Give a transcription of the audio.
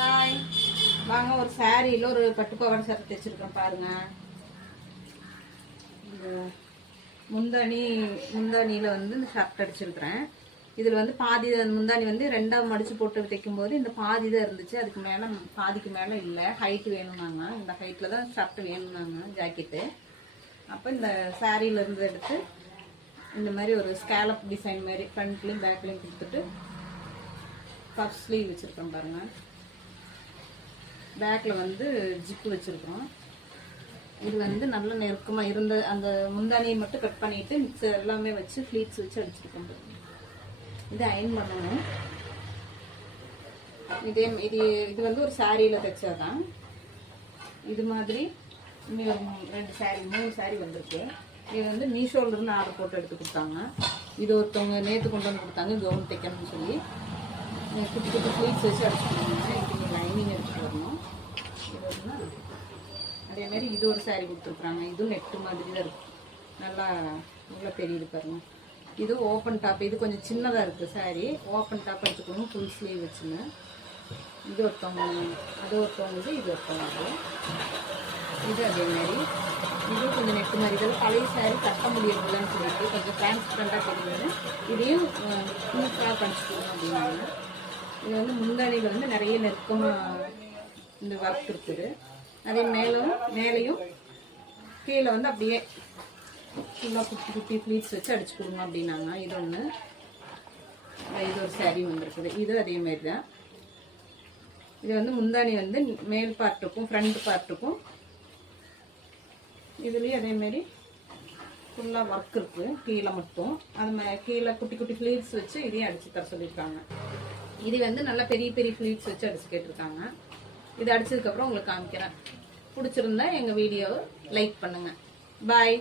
Hi, வாங்க ஒரு சாரியில் ஒரு பட்டுப்பாவாடை சட்டை தைச்சிருக்கேன் பாருங்க. இந்த முந்தானியில் வந்து இந்த ஷர்ட் அடிச்சிருக்கிறேன். இதில் வந்து பாதி முந்தானி வந்து ரெண்டாவது மடித்து போட்டு தைக்கும்போது இந்த பாதி தான் இருந்துச்சு. அதுக்கு மேலே பாதிக்கு மேலே இல்லை, ஹைட்டு வேணும்னாங்க. இந்த ஹைட்டில் தான் ஷர்ட்டு வேணும்னாங்க, ஜாக்கெட்டு. அப்போ இந்த சாரியில் இருந்து எடுத்து இந்த மாதிரி ஒரு ஸ்கேலப் டிசைன் மாதிரி ஃப்ரண்ட்லேயும் பேக்லேயும் கொடுத்துட்டு பஃப் ஸ்லீவ் வச்சுருக்கோம் பாருங்கள். பேக்கில் வந்து ஜிப்பு வச்சுருக்கோம். இது வந்து நல்ல நெருக்கமாக இருந்த அந்த முந்தானியை மட்டும் கட் பண்ணிவிட்டு மிக்ஸ் எல்லாமே வச்சு ஃப்ளீட்ஸ் வச்சு அடிச்சிருக்கோம். இது அயன் பண்ணணும். இது வந்து ஒரு சாரியில் தைச்சாதான். இது மாதிரி இன்னும் 3 சாரி வந்திருக்கு. இது வந்து மீஷோலேருந்து ஆர்டர் போட்டு எடுத்து கொடுத்தாங்க. இது ஒருத்தவங்க நேற்று கொண்டு வந்து கொடுத்தாங்க, கவுன் தைக்கணும்னு சொல்லி. குட்டி குட்டி ஃப்ளீட்ஸ் வச்சு அடிச்சுக்கணுங்க. இதுக்கு லைனிங் எடுத்துகிட்டு வரணும். அதேமாரி இது ஒரு சாரீ கொடுத்துருக்குறாங்க. இதுவும் நெட்டு மாதிரி தான் இருக்குது. நல்லா தெரியுது பாருங்க. இது ஓப்பன் டாப். இது கொஞ்சம் சின்னதாக இருக்குது சாரீ. ஓப்பன் டாப் எடுத்துக்கணும், ஃபுல் ஸ்லீவ் வச்சுங்க. இது ஒருத்தவங்க, அது ஒருத்தவங்க, இது ஒருத்தவங்க. இது அதேமாரி இது கொஞ்சம் நெட்டு மாதிரி. இதெல்லாம் பழைய சாரீ கட்ட முடியறதில்லன்னு சொல்லிட்டு கொஞ்சம் டிரான்ஸ்பரண்டாக தெரியுது. இதையும் ஸ்மூத்தாக பண்ணிச்சுக்கணும் அப்படின்னாங்க. இது வந்து முந்தானியில் வந்து நிறைய நெருக்கமாக இந்த ஒர்க் இருக்குது. அதே மேலேயும் கீழே வந்து அப்படியே ஃபுல்லாக குட்டி குட்டி ஃப்ளீட்ஸ் வச்சு அடிச்சு கொடுங்க அப்படின்னாங்க. இது ஒன்று. இது ஒரு சாரீ வந்துருக்குது. இது அதேமாரி தான். இது வந்து முந்தானி வந்து மேல் பார்ட்டுக்கும் ஃப்ரண்ட் பார்ட்டுக்கும் இதுலேயும் அதேமாரி ஃபுல்லாக ஒர்க் இருக்குது. கீழே மட்டும் அது கீழே குட்டி குட்டி ஃப்ளீட்ஸ் வச்சு இதையும் அடிச்சு தர சொல்லியிருக்காங்க. இது வந்து நல்லா பெரிய பெரிய ஃப்ளீட்ஸ் வச்சு அடிச்சு கேட்டிருக்காங்க. இது அடிச்சதுக்கப்புறம் உங்களுக்கு காமிக்கிறேன். பிடிச்சிருந்தா எங்கள் வீடியோவை லைக் பண்ணுங்கள். பாய்.